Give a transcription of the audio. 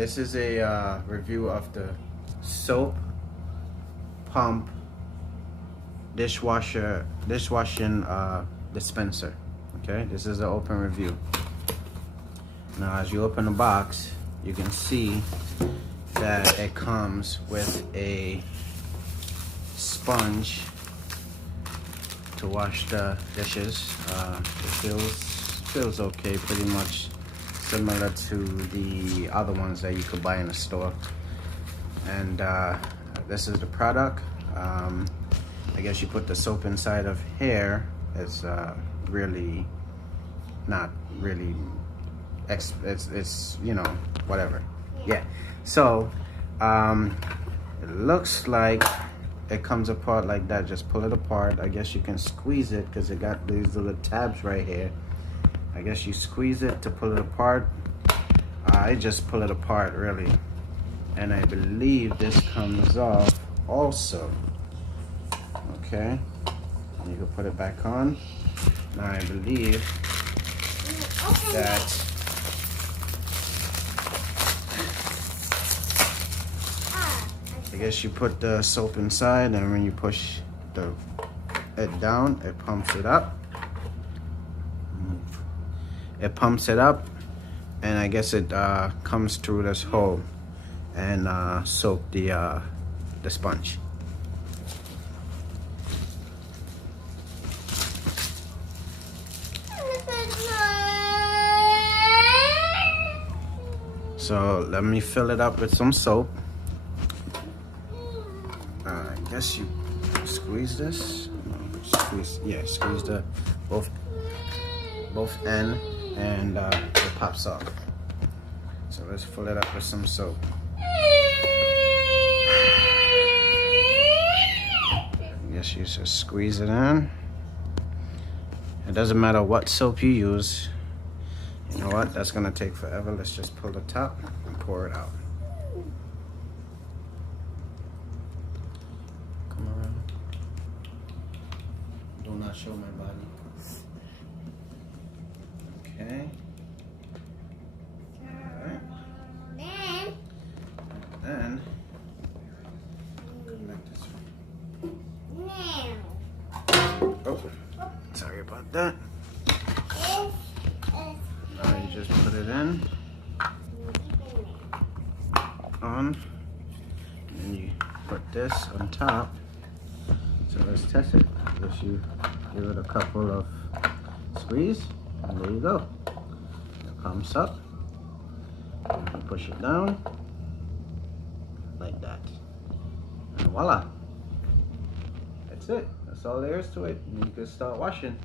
this is a review of the soap pump dishwashing dispenser. Okay, this is an open review. Now as you open the box, you can see that it comes with a sponge to wash the dishes. It feels okay, pretty much similar to the other ones that you could buy in the store. And this is the product. I guess you put the soap inside of here. It's really not really it's you know, whatever. Yeah, so it looks like it comes apart like that. Just pull it apart. I guess you can squeeze it because it got these little tabs right here. I guess you squeeze it to pull it apart. I just pull it apart really, and I believe this comes off also. Okay, you can put it back on. Now I believe that I guess you put the soap inside, and when you push it down, it pumps it up. It pumps it up, and I guess it comes through this hole and soak the sponge. So let me fill it up with some soap. I guess you squeeze this. Squeeze the both end, and it pops off. So let's fill it up with some soap. I guess you just squeeze it in. It doesn't matter what soap you use. You know what? That's gonna take forever. Let's just pull the top and pour it out. Come around. Do not show my body. Okay. Alright. And then connect this one. Oh, sorry about that. Now you just put it in, on, and you put this on top. So let's test it. Just you give it a couple of squeeze, and there you go. It pumps up, and you push it down, like that. And voila! That's it. That's all there is to it. And you can start washing.